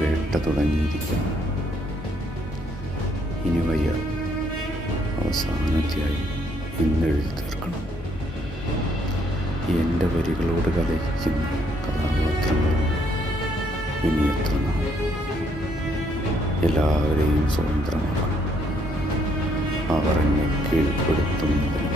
വേട്ട തുടങ്ങിയിരിക്കുന്നു. ഇനി വയ്യ, അവസാനത്തെയായി ഇന്നെഴുതി തീർക്കണം. എൻ്റെ വരികളോട് കലഹിക്കുന്ന കഥാപാത്രങ്ങളോട് ഇനി എത്ര നാൾ? എല്ലാവരെയും സ്വതന്ത്രമാക്കണം. അവർ എന്നെ കീഴ്പ്പെടുത്തുന്നതിന്